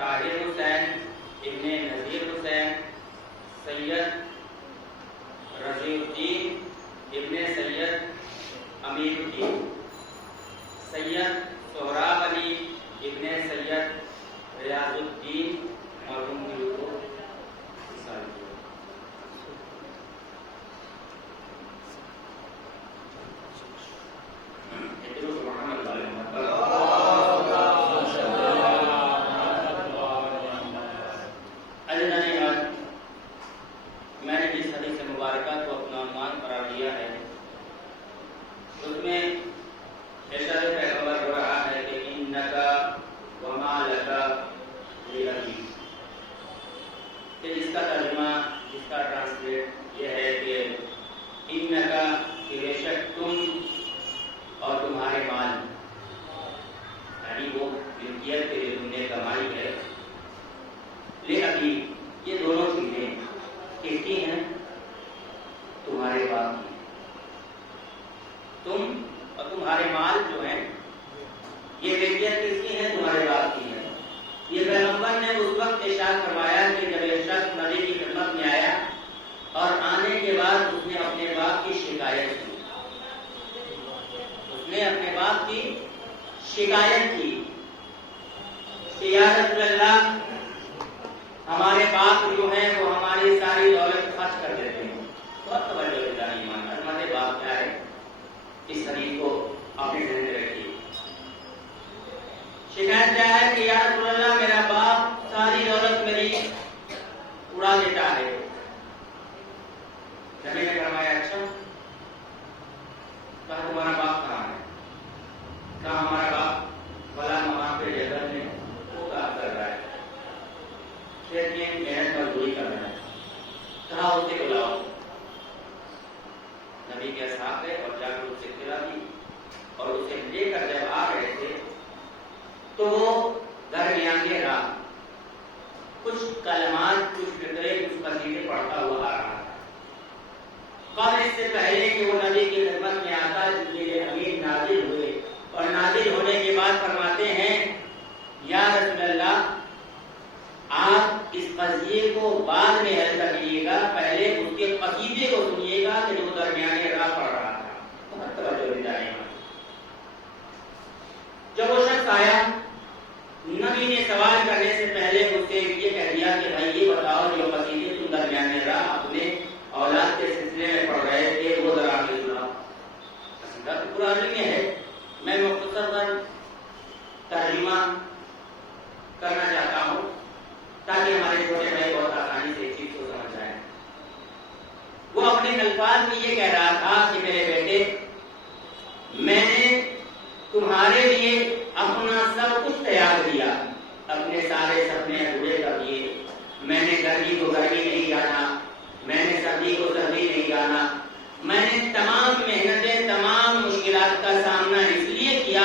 طاہر حسین ابن نذیر حسین، سید رضی الدین ابن سید امیر الدین، سید سہراب علی ابن سید ریاض الدین مرحوم کی روح کو وصال کیا۔ میں نے جس حدیث مبارکہ کو اپنا عنوان قرار دیا ہے اس میں ارشاد پیغمبر ہو رہا ہے کہ انک وما لک لابیک، کہ جس کا ترجمہ، جس کا ٹرانسلیٹ یہ ہے کہ انک، کہ بے شک تم اور تمہارے مال، یعنی وہ ملکیت کے جو تم نے کمائی ہے، لابیک، یہ دونوں چیزیں کس کی ہیں؟ تمہارے باپ کی۔ تم اور تمہارے مال جو ہیں یہ ملکیت کس کی ہے؟ تمہارے باپ کی ہے۔ یہ پیغمبر نے اس وقت ارشاد فرمایا کہ جب ایک شخص نبی کی خدمت میں آیا اور آنے کے بعد اس نے اپنے باپ کی شکایت کی، اس نے اپنے باپ کی شکایت کی کہ یا رسول اللہ، ہمارے باپ جو ہیں وہ ہماری ساری دولت خرچ کر دیتے ہیں۔ بہت توجہ دیتا نہیں مانتا، ہمارے باپ کیا ہے، اس حدیث کو اپنے ذہن میں رکھیے۔ شکایت کیا ہے کہ یا رسول اللہ، میرا باپ ساری دولت میری اڑا دیتا ہے۔ نبی نے فرمایا اچھا، کہا تمہارا باپ کہاں ہے؟ کہا ہمارا باپ فلاں مقام پہ جگہ میں وہ کام کر رہا ہے، کھیت میں محنت مزدوری کر رہا ہے، کہا اسے بلاؤ۔ نبی کے اصحاب گئے اور جا کر اس سے اطلاع دی، اور اسے لے کر جب آ رہے تھے تو وہ درمیان راہ کچھ کلمات، کچھ فقرے، کچھ قصیدے پڑھتا ہوا آ رہا تھا۔ قبل اس سے پہلے کہ وہ نبی کی خدمت میں آتا، جبریل امین نازل ہوئے، اور نازل ہونے کے بعد فرماتے ہیں یا رسول اللہ، آپ اس قضیے کو بعد میں حل کر لیجیے گا، پہلے اس کے قصیدے کو سنیے گا کہ جو درمیان راہ پڑھ رہا تھا۔ بہت توجہ دی جائے گا۔ جب وہ شخص آیا، نبی نے سوال کرنے سے پہلے اس سے یہ کہہ دیا کہ بھائی یہ بتاؤ، جو قصیدے تم درمیان راہ اپنے اولاد کے سلسلے میں پڑھ رہے تھے وہ ذرا ہمیں سناؤ۔ قصیدہ تو قرآن میں ہے، میں مختصر ترجمہ کرنا چاہتا ہوں تاکہ ہمارے چھوٹے بھائی بہت آسانی سے اس چیز کو سمجھ جائیں۔ وہ اپنے الفاظ میں یہ کہہ رہا تھا کہ میرے بیٹے، میں نے تمہارے لیے اپنا سب کچھ تیار کیا، اپنے سارے سپنے ادھورے کر دیے۔ میں نے گرمی کو گرمی نہیں جانا، میں نے سردی کو سردی نہیں جانا، میں نے تمام محنتیں، تمام مشکلات کا سامنا اس لیے کیا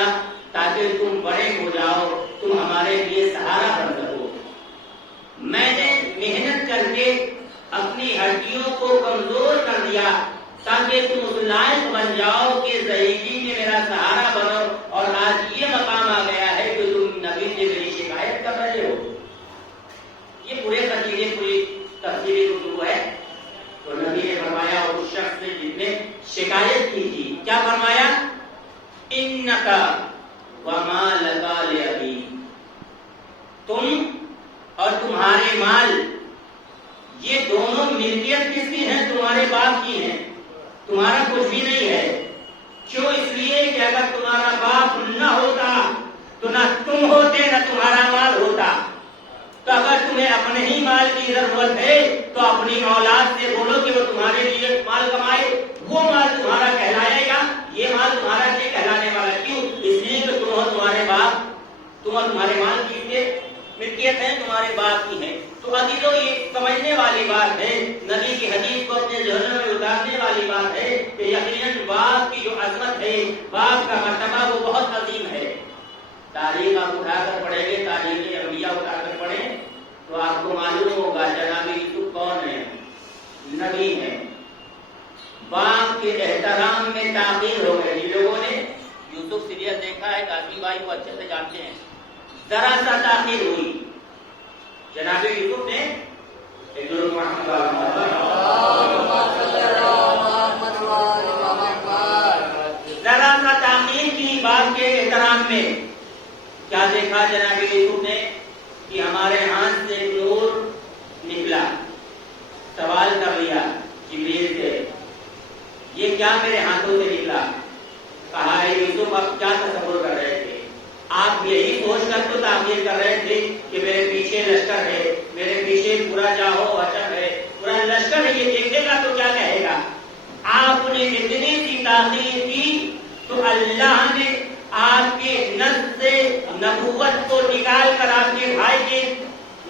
تاکہ تم بڑے ہو جاؤ، تم ہمارے لیے سہارا بن سکو۔ میں نے محنت کر کے اپنی ہڈیوں کو کمزور کر دیا تاکہ تم اس لائق بن جاؤ کہ زندگی میں میرا سہارا بنو، اور آج یہ مقام آ گیا ہے کہ تم نبی سے میری شکایت کر رہے ہو۔ یہ پورے قصیدے، پوری تفسیری گفتگو ہے۔ تو نبی نے فرمایا اس شخص نے جس نے شکایت کی تھی، کیا فرمایا؟ انک وما لک لابیک، تم اور تمہارے مال یہ دونوں ملکیت کس کی ہے؟ تمہارے باپ کی ہے، تمہارا کچھ بھی نہیں ہے۔ کیوں؟ اس لیے کہ اگر تمہارا باپ نہ ہوتا تو نہ تم ہوتے، نہ تمہارا مال ہوتا۔ تو اگر تمہیں اپنے ہی مال کی ضرورت ہے تو اپنی اولاد سے بولو کہ وہ تمہارے لیے مال کمائے، وہ مال تمہارا کہلائے گا، یہ مال تمہارا نہیں کہلانے والا۔ کیوں؟ اس لیے کہ تم اور تمہارے باپ، تم اور تمہارے مال کی ملکیت ہے، تمہارے باپ کی ہے۔ تو عزیزوں، یہ سمجھنے والی بات ہے، نبی کی حدیث کو اپنے ذہن میں اتارنے والی بات ہے کہ یقیناً باپ کی جو عظمت ہے، باپ کا مرتبہ وہ بہت عظیم ہے۔ تاریخ آپ اٹھا کر پڑھیں گے، تاریخ انبیاء اٹھا کر پڑھیں تو آپ کو معلوم ہوگا جناب یوسف کون ہے؟ نبی ہے۔ باپ کے احترام میں تاخیر ہو گئی۔ جن لوگوں نے یوسف سیریل دیکھا ہے، قاسمی بھائی کو اچھے سے جانتے ہیں، ذرا سا تاخیر ہوئی جناب یوسف نے ایک درود محمد ذرا سا تاخیر کی بات کے احترام میں کیا دیکھا جناب یوسف نے کہ ہمارے ہاتھ سے نور نکلا. سوال کر لیا جبریل سے یہ کیا میرے ہاتھوں سے نکلا؟ کہا ہے یوسف آپ کیا تصور کر رہے تھے؟ آپ یہی سوچ کر تو تعمیر کر رہے تھے کہ میرے پیچھے لشکر ہے, میرے پیچھے پورا جاہو حشر ہے, پورا لشکر ہے, یہ دیکھے گا تو کیا کہے گا؟ آپ نے اتنی سی تاخیر کی تو اللہ نے آپ کے نسل سے نبوت کو نکال کر آپ کے بھائی کے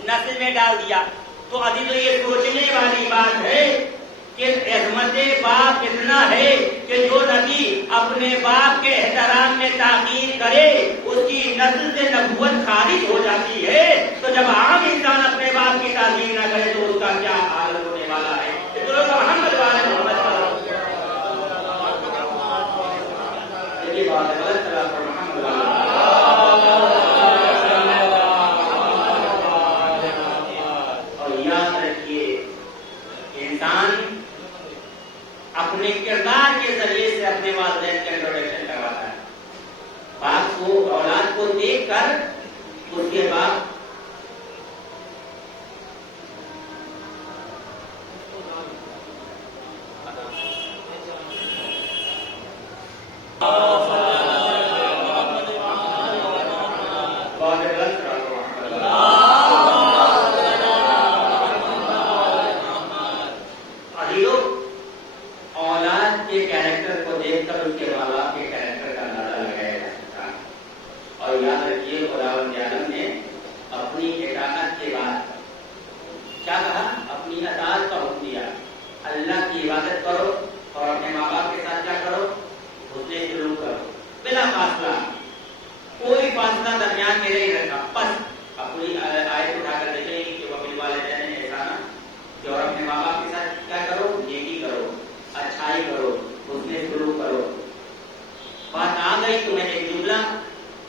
نسل میں ڈال دیا. تو ابھی تو یہ سوچنے والی بات ہے کہ عظمت باپ اتنا ہے کہ جو نبی اپنے باپ کے احترام میں تاخیر کرے اس کی نسل سے نبوت خارج ہو جاتی ہے. تو جب عام انسان اپنے باپ کی تعظیم نہ کرے تو اس کا کیا حال ہونے والا ہے؟ محمد والے محمد اپنے کردار کے ذریعے سے اپنے والدین کا انٹروڈکشن کرواتا ہے. باپ کو اولاد کو دیکھ کر اس کے بعد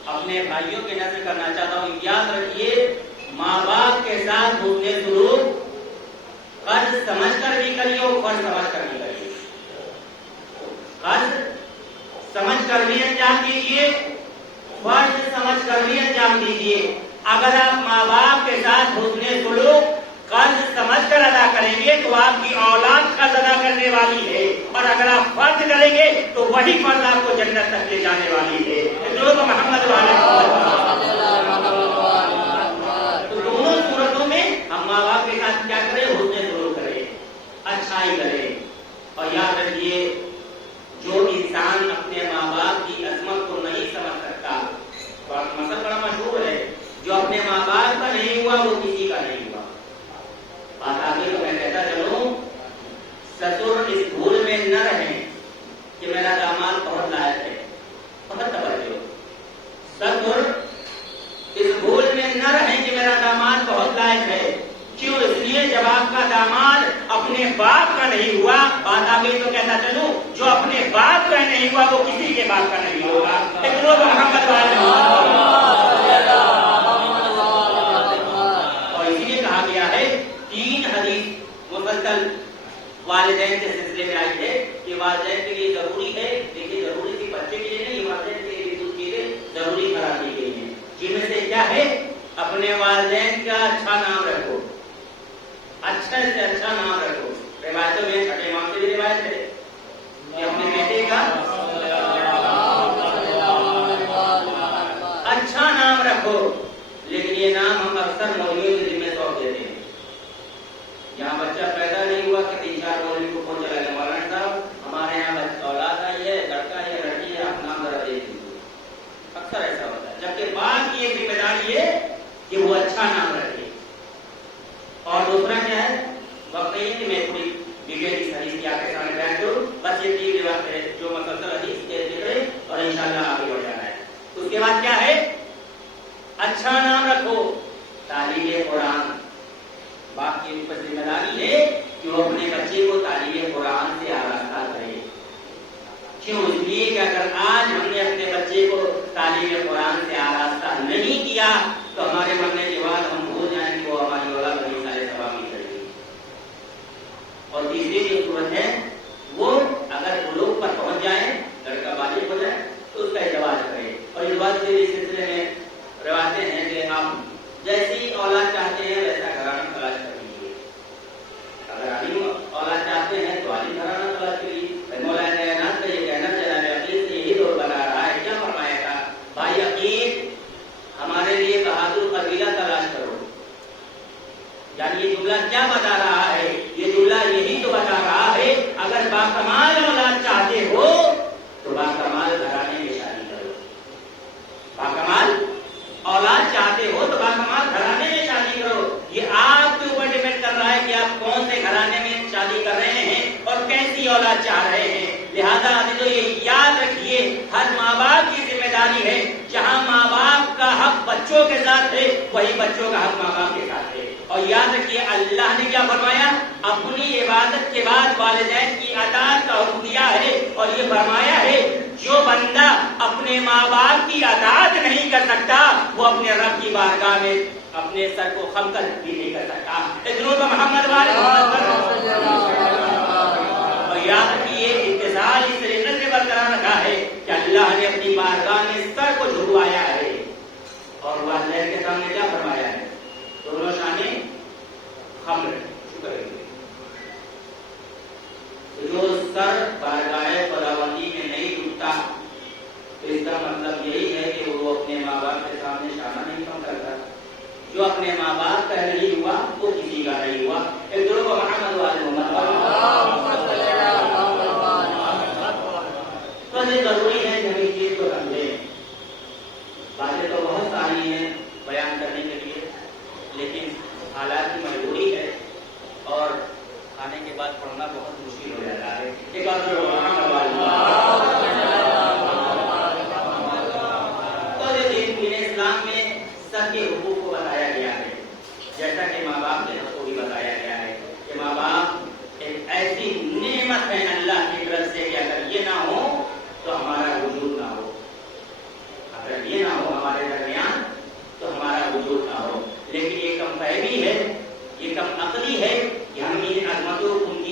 اپنے بھائیوں کے نظر کرنا چاہتا ہوں. یاد رکھیے ماں باپ کے ساتھ حسن سلوک قرض سمجھ کر بھی کریے اور فرض سمجھ کر بھی کریے. قرض سمجھ کر بھی انجام دیجیے, فرض سمجھ کر بھی انجام دیجیے. اگر آپ ماں باپ کے ساتھ حسن سلوک قرض سمجھ کر ادا کریں گے تو آپ کی اولاد قرض ادا کرنے والی ہے, اور اگر آپ فرض کریں گے تو وہی فرض آپ کو جنت تک لے جانے والی ہے. محمد والے تو دونوں صورتوں میں ہم ماں باپ کے ساتھ کیا کریں؟ حسن سلوک کریں, اچھائی کریں. اور یاد رکھیے جو انسان اپنے ماں باپ کی عظمت کو نہیں سمجھ سکتا, مثلا بڑا مشہور ہے, جو اپنے ماں باپ کا نہیں ہوا وہ کسی کا نہیں ہوا. بات آگے تو میں کہتا چلوں, سسر اس بھول میں نہ رہیں کہ میرا داماد بہت لائق ہے. بہت توجہ, سسر اس بھول میں نہ رہیں کہ میرا داماد بہت لائق ہے. کیوں؟ اس لیے جب آپ کا داماد اپنے باپ کا نہیں ہوا, بات آگے تو کہتا چلوں جو اپنے باپ کا نہیں ہوا وہ کسی کے باپ کا نہیں ہوگا. محمد والے اور اسی لیے کہا گیا ہے, 3 حدیث مفصل والدین کے سلسلے میں آئی ہے کہ والدین کے لیے ضروری ہے. دیکھیے ضروری تھی بچے کے لیے نہیں, والدین کے لیے کچھ چیزیں ضروری قرار دی گئی ہیں, جن میں سے کیا ہے؟ اپنے والدین کا اچھا نام رکھو, اچھے سے اچھا نام رکھو. روایتوں میں چھٹے امام کی بھی روایت ہے کہ اپنے بیٹے کا اچھا نام رکھو. لیکن یہ نام ہم اکثر مولویوں کے ذمہ سونپ دیتے ہیں. یہاں بچہ پیدا نہیں ہوا کہ 3-4 مولوی کو فون چلا گیا, مولانا صاحب ہمارے یہاں اولاد آئی ہے, لڑکا ہے لڑکی ہے, آپ نام ذرا دے دیجیے. اکثر ایسا ہوتا ہے, جبکہ باپ کی ایک ذمہ داری ہے کہ وہ اچھا نام رکھے. اور دوسرا کیا ہے؟ وقت نہیں کہ میں تھوڑی ویڈیو کی حدیث کی آپ کے سامنے بیان کروں, بس یہ 3 روایت ہے جو مسلسل حدیث کے ذکر اور انشاءاللہ آگے بڑھ جانا ہے. اس کے بعد کیا ہے؟ اچھا نام رکھو. تعلیم قرآن, باپ کی اوپر ذمہ داری ہے کہ وہ اپنے بچے کو تعلیم قرآن سے آراستہ کرے. کیوں؟ اس لیے کہ اگر آج ہم نے اپنے بچے کو تعلیم قرآن سے آراستہ نہیں کیا تو ہمارے مرنے کے بعد ہم بھول جائیں گے وہ ہماری چاہ رہے ہیں. لہذا عزیزو یہ یاد رکھیے ہر ماں باپ کی ذمہ داری ہے جہاں ماں باپ کا حق بچوں کے ساتھ ہے وہی بچوں کا حق ماں باپ کے ساتھ ہے. اور یاد رکھیے اللہ نے کیا فرمایا, اپنی عبادت کے بعد والدین کی اطاعت کا حکم دیا ہے اور یہ فرمایا ہے جو بندہ اپنے ماں باپ کی اطاعت نہیں کر سکتا وہ اپنے رب کی بارگاہ میں اپنے سر کو خم کر بھی نہیں کر سکتا. ضرور محمد والے اور یاد رکھیے اتصال اس طریقے سے برقرار رکھا ہے کہ اللہ نے اپنی بارگاہ میں سر کو جھکوایا ہے اور والدین کے سامنے کیا فرمایا ہے, دونوں شانیں خم شکر ہے. جو سر بارگاہ خداوندی میں نہیں جھکتا تو اس کا مطلب یہی ہے کہ وہ اپنے ماں باپ کے سامنے شانہ نہیں کم کرتا. جو اپنے ماں باپ کا نہیں ہوا وہ کسی کا نہیں ہوا. ایک دونوں کو محمد والے تو یہ ضروری ہے کہ ہم اس چیز کو سمجھیں. باتیں تو بہت ساری ہیں بیان کرنے کے لیے لیکن حالات کی مجبوری ہے اور کھانے کے بعد پڑھنا بہت مشکل ہو جاتا ہے. ایک اور تو دین اسلام میں سب کے حقوق کو بتایا گیا ہے جیسا کہ ماں باپ کے حق کو بھی بتایا گیا ہے کہ ماں باپ ایک ایسی نعمت ہے اللہ کی طرف سے کہ اگر یہ نہ ہو تو ہمارا وجود نہ ہو, اگر یہ نہ ہو ہمارے درمیان تو ہمارا وجود نہ ہو. لیکن یہ کم فہمی ہے, یہ کم عقلی ہے کہ ہم ان کی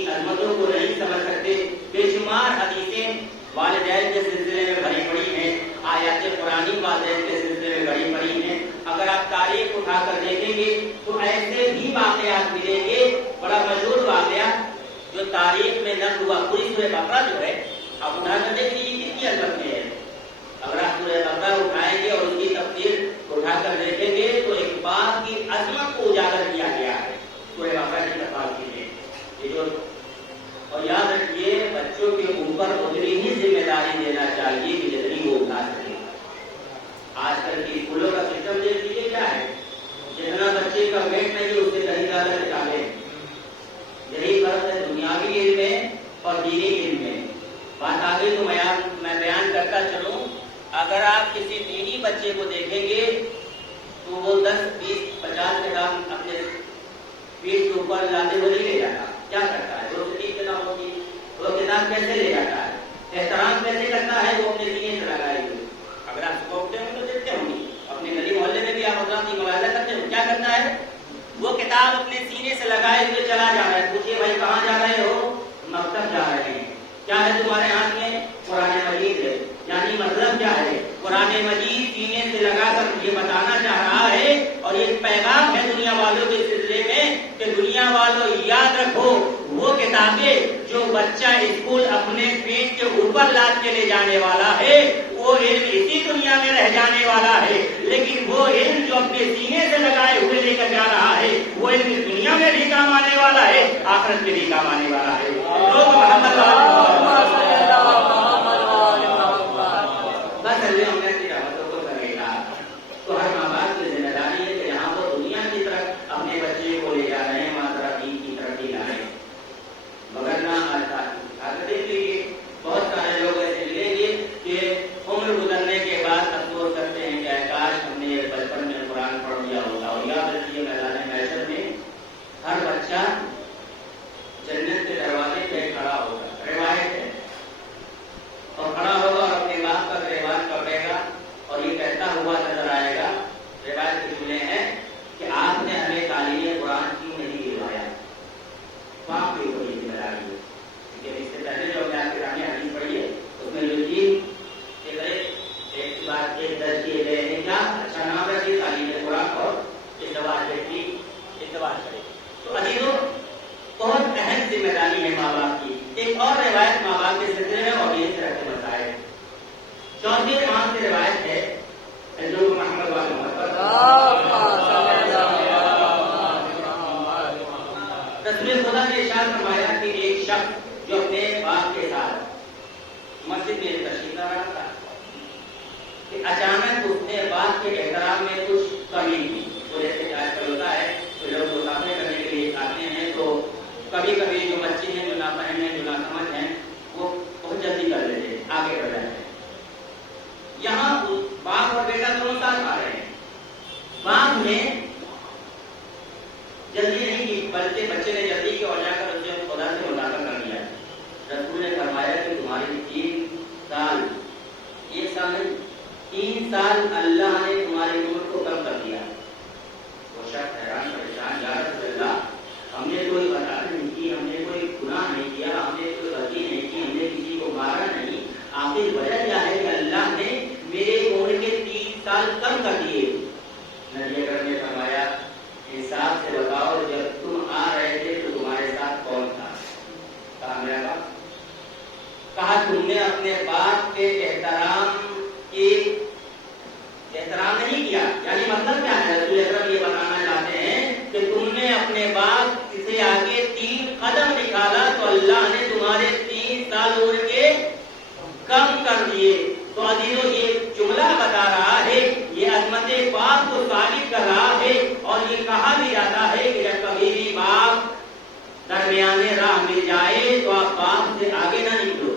عظمتوں کو نہیں سمجھ سکتے. بے شمار حدیثیں والدین کے سلسلے میں بھری پڑی ہیں, آیات قرآنی والدین کے سلسلے میں بھری پڑی ہیں. اگر آپ تاریخ اٹھا کر دیکھیں گے تو ایسے بھی واقعات ملیں گے. بڑا مشہور واقعہ جو تاریخ میں نقل ہوا, پوری سورہ بقرہ جو ہے آپ اٹھا کر دیکھ لیجیے کتنی عظمت میں ہے. اگر آپ سورہ بقرہ اٹھائیں گے اور اس کی تفسیر اٹھا کر دیکھیں گے تو ایک بات کی عظمت کو اجاگر کیا گیا ہے سورہ بقرہ کی تفسیر میں. یہ جو اور یاد رکھیے بچوں کے اوپر اتنی ہی ذمہ داری دینا چاہیے کہ جتنی وہ اٹھا سکے. آج کل کی اسکولوں کا سسٹم دیکھ لیجیے کیا ہے, جتنا بچے کا ویٹ نہیں اس سے کہیں زیادہ کتابیں. یہی فرق ہے دنیاوی علم میں اور دینی علم میں. بات آگے تو میں بیان کرتا چلوں. اگر آپ کسی دینی بچے کو دیکھیں گے تو وہ 10, 20, 50 کتاب اپنے پیٹ کے اوپر لاتے ہوئے نہیں لے جاتا. کیا کرتا ہے, 2 سے 3 کتاب ہوتی ہے, وہ کتاب کیسے لے جاتا ہے, احترام کیسے کرتا ہے, وہ اپنے سینے سے لگائے ہوئے. اگر آپ صبح اٹھتے ہوں تو دیکھتے ہوں گے اپنے گلی محلے میں بھی آپ حضرات کی ملاحظہ کرتے ہوں, کیا کرتا ہے, وہ کتاب اپنے سینے سے لگائے ہوئے چلا جا رہا ہے. پوچھیے بھائی کہاں جا رہے ہو, مکتب جا رہے ہیں. کیا ہے تمہارے ہاتھ میں, قرآن مجید ہے. یعنی مطلب کیا ہے, قرآن مجید سینے سے لگا کر یہ بتانا چاہ رہا ہے اور یہ پیغام ہے دنیا والوں کے سلسلے میں کہ دنیا والوں یاد رکھو وہ کتابیں جو بچہ اسکول اپنے پیٹ کے اوپر لاد کے لے جانے والا ہے وہ علم اسی دنیا میں رہ جانے والا ہے, لیکن وہ علم جو اپنے سینے سے لگائے ہوئے لے کر جا رہا ہے وہ علم اس دنیا میں بھی کام آنے والا ہے, آخرت میں بھی کام آنے والا ہے. لوگ محمد تو ہر ماں باپ کی ذمہ داری ہے کہ یہاں وہ دنیا کی طرف اپنے بچے کو لے جا رہے ہیں, وہاں طرف دین کی طرف بھی لا رہے ہیں. مگر نہ دیکھ لیجیے بہت سارے لوگ ایسے ملیں گے کہ عمر گزرنے کے بعد افسوس کرتے ہیں کہ کاش ہم نے بچپن میں قرآن پڑھ لیا ہوگا. اور یاد رکھیے میدان محشر میں ہر بچہ جنت کے دروازے پہ کھڑا ہوگا, روایت ہے, اور کھڑا ہوگا اور اپنے باپ کا گریبان پکڑے گا اور یہ کہتا ہوا نظر آئے گا. روایت کے جملے ہیں کہ آپ نے ہمیں تعلیم قرآن کیوں نہیں دلوایا. باپ کی کوئی ذمہ داری ہے, لیکن اس سے پہلے جو میں آپ کے سامنے حدیث پڑھی ہے اس میں جو چیز ایک بات ایک درج کیے گئے ہیں, کیا اچھا نام رکھیے تعلیم قرآن اور ازدواج کی ازدواج کرے. تو عزیزوں بہت اہم ذمہ داری ہے ماں باپ کی. ایک اور روایت ماں باپ کے سلسلے میں اور یہ طرح سے بتائے. چوتھی امام کی روایت ہے حضرت محمد رسول خدا نے ارشاد فرمایا کہ ایک شخص جو اپنے باپ کے ساتھ مسجد میں تشریف لا رہا تھا کہ اچانک اس نے باپ کے احترام میں کچھ کمی کی. تو جیسے آج کل ہوتا ہے تو لوگ مسافر کرنے کے لیے آتے ہیں تو کبھی کبھی جو بچے ہیں جو نافہم ہیں جو ناسمجھ ہیں 3 سال اللہ نے تمہاری عمر کو کم کر دیا. وہ شخص حیران پریشان، یا رسول اللہ ہم نے کوئی خطا نہیں کی، ہم نے کوئی گناہ نہیں کیا، ہم نے کوئی غلطی نہیں کی، ہم نے کسی کو مارا نہیں، آخر وجہ کیا ہے کہ اللہ نے میرے عمر کے 3 سال کم کر دیے؟ نبی اکرم نے فرمایا انصاف سے بتاؤ جب تم آ رہے تھے تو تمہارے ساتھ کون تھا؟ کہا میرا باپ. کہا تم نے اپنے باپ کے احترام نہیں کیا. یعنی مطلب کیا ہے؟ رسول اکرم یہ بتانا چاہتے ہیں کہ تم نے اپنے باپ سے آگے 3 قدم نکالا تو اللہ نے تمہارے 3 سال عمر کے کم کر دیے. تو عزیزو یہ جملہ بتا رہا ہے، یہ عظمت باپ کو ثابت کر رہا ہے. اور یہ کہا بھی جاتا ہے کہ جب کبھی بھی باپ درمیان راہ مل جائے تو آپ باپ سے آگے نہ نکلو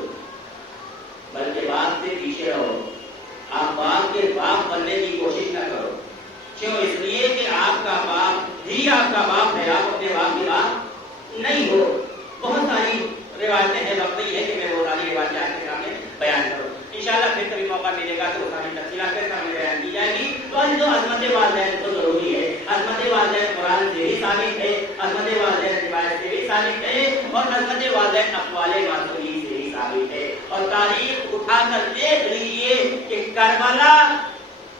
بلکہ باپ سے پیچھے رہو. آپ باپ کے باپ بننے کی کوشش نہ کرو. کیوں؟ اس لیے کہ آپ کا باپ ہی آپ کا باپ ہے، آپ اپنے باپ کے باپ نہیں ہو. بہت ساری روایتیں ہیں، وقت نہیں ہے کہ میں وہ ساری روایتیں آپ کے سامنے بیان کروں. انشاءاللہ پھر کبھی موقع ملے گا تو ساری تفصیلات کے سامنے بیان کی جائے گی. تو جو عظمت والدین تو ضروری ہے. عظمت والدین قرآن سے بھی ثابت ہے، عظمت والدین روایت سے بھی ثابت ہے، اور عظمت والدین اقوال معصومین سے بھی ثابت ہے. اور تاریخ اٹھا کر دیکھ لیجیے کہ کربلا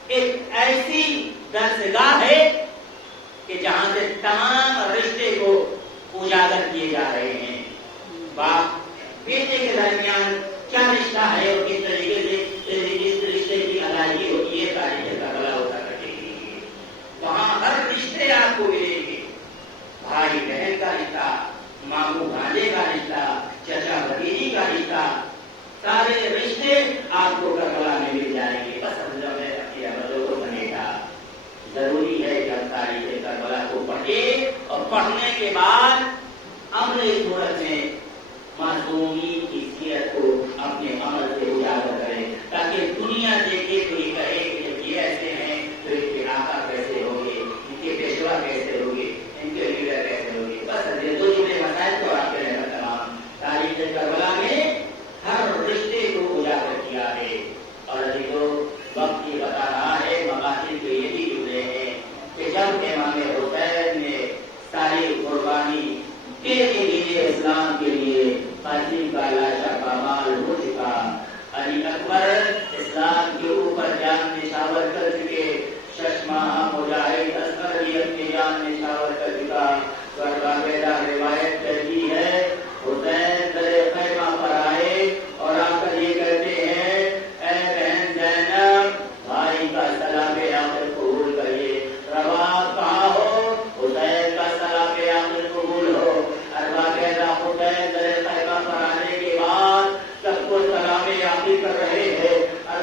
ایک ایسی درسگاہ ہے کہ جہاں سے تمام رشتے کو اجاگر کیے جا رہے ہیں. باپ بیٹے کے درمیان کیا رشتہ ہے اور کس طریقے سے اس رشتے کی ادائیگی ہوتی ہے، تاریخ کربلا ہوتا کرے گی. وہاں ہر رشتے آپ کو ملیں گے. بھائی بہن کا رشتہ، ماموں بھانجے کا رشتہ، چچا بھتیجی کا رشتہ، سارے رشتے آپ کو کربلا میں مل جائیں گے. بس ہم لوگ نے اپنی عملوں کو سمیٹا. ضروری ہے کہ ہم تاریخ کربلا کو پڑھیں اور پڑھنے کے بعد عمل صورت میں معصومین کی سیرت کو اپنے عمل سے اجاگر کریں تاکہ دنیا دیکھے تو یہ کہے کہ جب یہ ایسے ہیں تو ان کے آقا کیسے ہوں گے، ان کے پیشوا کیسے ہوں گے، ان کے لیڈر کیسے ہوں گے. بس یہ 2 جملے مسائل کو آپ کے رہنا تمام. تاریخ کربلا میں ہر رشتے کو اجاگر کیا ہے. اور ابھی تو وقت یہ بتا رہا ہے، مقاصد کے یہ بھی جملے ہیں کہ جب امام حسین نے ساری قربانی دے دی اسلام کے لیے، قاسم کا لاشا پامال ہو چکا، علی اکبر اسلام کے اوپر جان نشاور کر چکے، ششماہ مجاہد اصغر علی اپنی جان نشاور کر چکا. باقاعدہ روایت کہتی ہے حسین در خیمہ پر آئے اور آ کر یہ کہتے ہیں اے بہن زینب بھائی کا سلام آخر قبول کریے. روا کہاں ہو؟ حسین کا سلام آخر قبول ہو. باقاعدہ حسین در خیمہ پر آنے کے بعد سب کو سلام آخر کر رہے ہیں.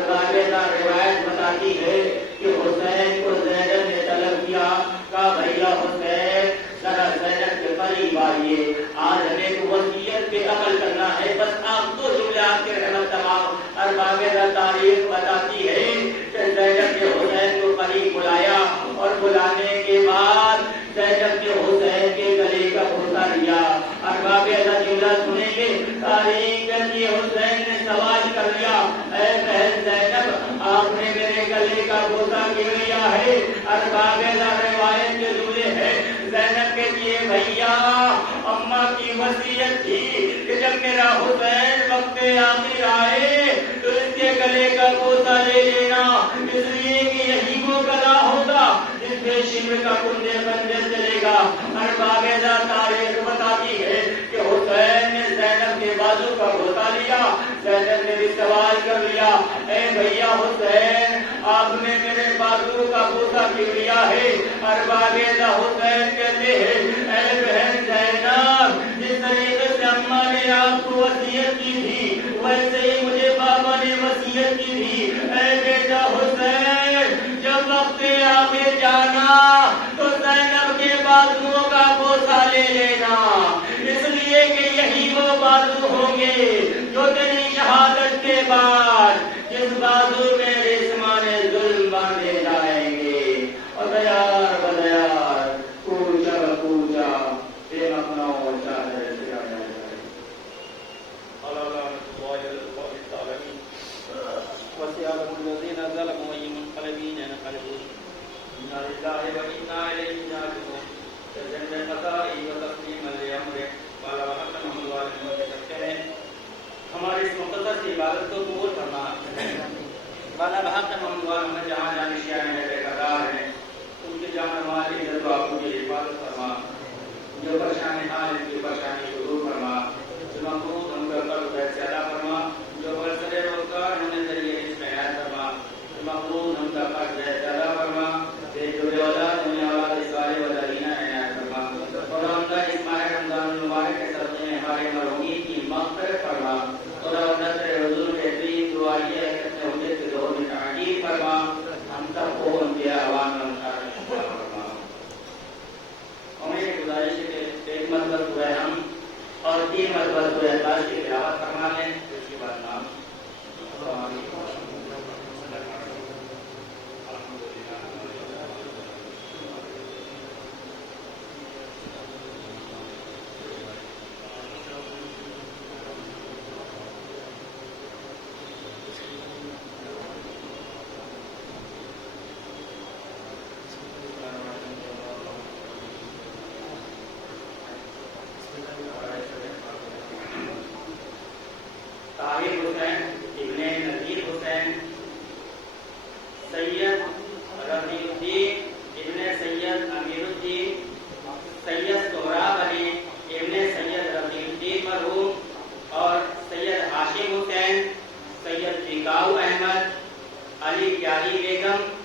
باقاعدہ روایت بتاتی ہے کہ حسین کو زینب نے طلب کیا، کہا بھیا حسین ذرا زینب کے قریب آئیے، آج ہمیں وصیت پہ عمل کرنا ہے. بس آپ 2 جملے آپ کے رحمت تمام. اور باقاعدہ تاریخ بتاتی ہے کہ زینب نے حسین کو قریب بلایا اور بلانے کے بعد زینب نے حسین کے گلے کا بوسہ لیا. اور باقاعدہ جملہ سنیں گے، تاریخ کہتی ہے حسین نے سوال کر لیا اے بہن زینب آپ نے میرے گلے کا بوسہ کیوں لیا ہے؟ اور باقاعدہ روایت کے جملے ہے زینب کہتی ہے بھیا اماں کی وصیت تھی کہ جب میرا حسین وقت آخر آئے تو اس کے گلے کا بوسہ لے لینا، اس لیے کہ یہی وہ گلا ہوگا جس پہ شمر کا کنجے بنجر چلے گا. اور باقاعدہ تاریخ بتاتی ہے کہ حسین نے زینب کے بازو کا بوسہ لیا. زینب نے بھی سوال کر لیا اے بھیا حسین آپ نے میرے بازو کا بوسہ کیوں لیا ہے؟ اور باقاعدہ حسین کہتے ہیں اے بہن زینب جس طریقے سے اماں نے آپ کو وصیت کی تھی ویسے ہی مجھے بابا نے وصیت کی تھی. اے بیٹا حسین جب وقت آگے جانا تو زینب کے بازو کا بوسہ لے لینا، اس لیے کہ یہی وہ بازو ہوں گے جو تیری شہادت کے بعد جس بازو میں رسمان ظلم باندھے جائیں گے. اور دیار بدیار کوچا کوچا بے مقنع چادر سرایا جائے. اللہ يعلم الذين ظلموا أي منقلب ينقلبون إنا لله وإنا إليه راجعون تجن قضاء وتسليما لأمره قال وحكم الله من سکتے ہیں ہماری اس مقدس عبادت کو قبول فرما والا بحق محمد میں جہاں جانشیاں میں بے قرار ہیں ان کی جان مال کی عزت و آبرو کی حفاظت فرما جو پریشانی حال ان کی پریشانی کو دور فرما جو مقبول ان کا قرض زیادہ فرما جو برسر روزگار ہمیں ذریعے اس میں عائد فرما جو مقبول ان کا قرض زیادہ فرما جو اولاد انہیں اولاد اسرائیل و دینہ عنایت فرما اور ہمدہ اس ماہ رمضان المبارک کے صدقے میں ہمارے مرحومین کی مغفرت فرما اور ہمدہ تیرے حضور کے بہترین دعا یہ ہے کہ اپنے حجت کے دور میں تعجیل فرما ہم سب کو ان کے عوام میں فرما ہمیں گزارش ہے کہ ایک مرتبہ سورہ ہم اور 3 مرتبہ سورہ اخلاص کی تلاوت فرما لیں اس کے بعد نام السلام علیکم طاہر حسین ابن نذیر حسین سید رضی الدین ابن سید امیر الدین سید سہراب علی ابن سید رضی الدین مرحوم اور سید ہاشم حسین سید ٹکاؤ احمد علی پیاری بیگم